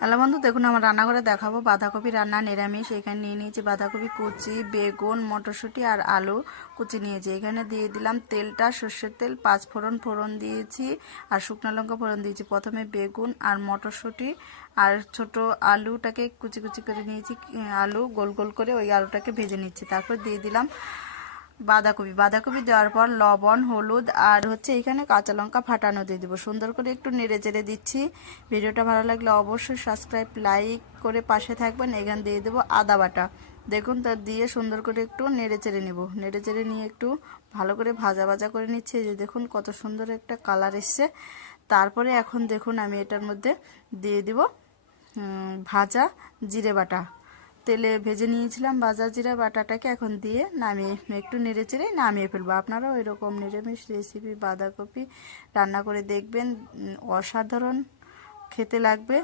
Hello বন্ধু, দেখুন আমার রান্না করে দেখাবো বাঁধাকপি রান্না নিরামিষ। এখানে নিয়ে নিয়েছি বাঁধাকপি কুচি, বেগুন, মটরশুঁটি আর আলু কুচি নিয়েছি। এখানে দিয়ে দিলাম তেলটা, সর্ষের তেল, 5 ফোড়ন ফোড়ন দিয়েছি আর শুকনো লঙ্কা ফোড়ন দিয়েছি। প্রথমে বেগুন আর মটরশুঁটি আর ছোট আলুটাকে কুচি কুচি করে নিয়েছি, আলু গোল গোল করে ওই আলুটাকে ভেজে নিচ্ছি। তারপর দিয়ে দিলাম বাঁধাকপি দেওয়ার পর লবণ, হলুদ আর এখানে কাঁচা লঙ্কা ফাটানো দিয়ে দেবো। সুন্দর করে একটু নেড়ে চেড়ে দিচ্ছি। ভিডিওটা ভালো লাগলে অবশ্যই সাবস্ক্রাইব লাইক করে পাশে থাকবেন। এখানে দিয়ে দেবো আদা বাটা। দেখুন তার দিয়ে সুন্দর করে একটু নেড়ে চেড়ে নেব। নেড়ে চেড়ে নিয়ে একটু ভালো করে ভাজা ভাজা করে নিচ্ছি। এই যে দেখুন কত সুন্দর একটা কালার এসছে। তারপরে এখন দেখুন আমি এটার মধ্যে দিয়ে দিব ভাজা জিরে বাটা। তেলে ভেজে নিয়েছিলাম ভাজা জিরা বাটাটাকে এখন দিয়ে নামিয়ে একটু নেড়ে চেড়ে নামিয়ে ফেলবো। আপনারাও এরকম নিরামিষ রেসিপি বাঁধাকপি রান্না করে দেখবেন, অসাধারণ খেতে লাগবে।